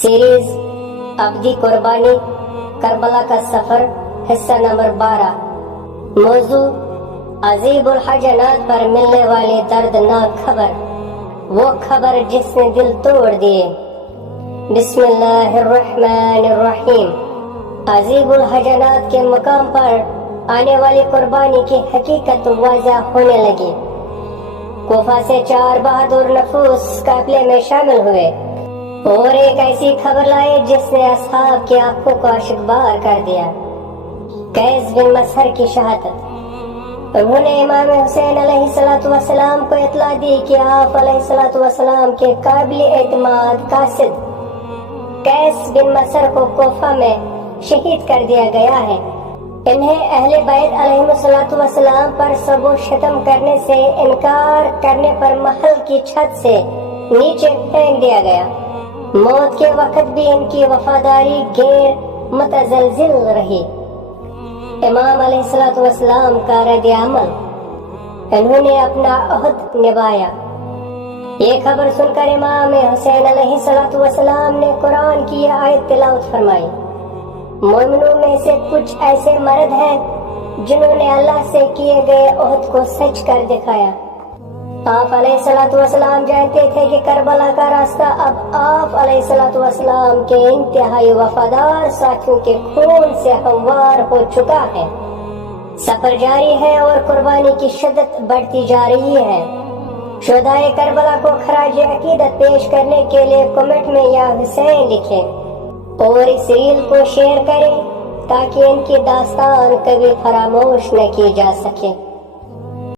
Series ابدی قربانی کربلا کا سفر حصہ نمبر 12۔ موضوع عذیب الحجنات پر ملنے والی دردناک خبر، وہ خبر جس نے دل توڑ دیے۔ بسم اللہ الرحمن الرحیم۔ عذیب الحجنات کے مقام پر آنے والی قربانی کی حقیقت واضح ہونے لگی۔ کوفہ سے 4 بہادر نفوس قافلے میں شامل ہوئے اور ایک ایسی خبر لائے جس نے اصحاب کی آنکھوں کو اشکبار کر دیا۔ قیس بن مسہر کی شہادت۔ انہوں نے امام حسین علیہ السلام کو اطلاع دی کہ آپ علیہ السلام کے قابل اعتماد قاصد قیس بن مسہر کو کوفہ میں شہید کر دیا گیا ہے۔ انہیں اہل بیت علیہ السلام پر سب و شتم کرنے سے انکار کرنے پر محل کی چھت سے نیچے پھینک دیا گیا۔ موت کے وقت بھی ان کی وفاداری غیر متزلزل رہی۔ امام علیہ السلام کا رد عمل، انہوں نے اپنا عہد نبھایا۔ یہ خبر سن کر امام حسین علیہ السلام نے قرآن کی یہ آیت تلاوت فرمائی۔ مومنوں میں سے کچھ ایسے مرد ہیں جنہوں نے اللہ سے کیے گئے عہد کو سچ کر دکھایا۔ آپ علیہ السلام جانتے تھے کہ کربلا کا راستہ اب آپ علیہ السلام کے انتہائی وفادار ساتھیوں کے خون سے ہموار ہو چکا ہے۔ سفر جاری ہے اور قربانی کی شدت بڑھتی جا رہی ہے۔ شہدائے کربلا کو خراج عقیدت پیش کرنے کے لیے کمنٹ میں یا حسین لکھیں اور اس ریل کو شیئر کریں تاکہ ان کی داستان کبھی فراموش نہ کی جا سکے۔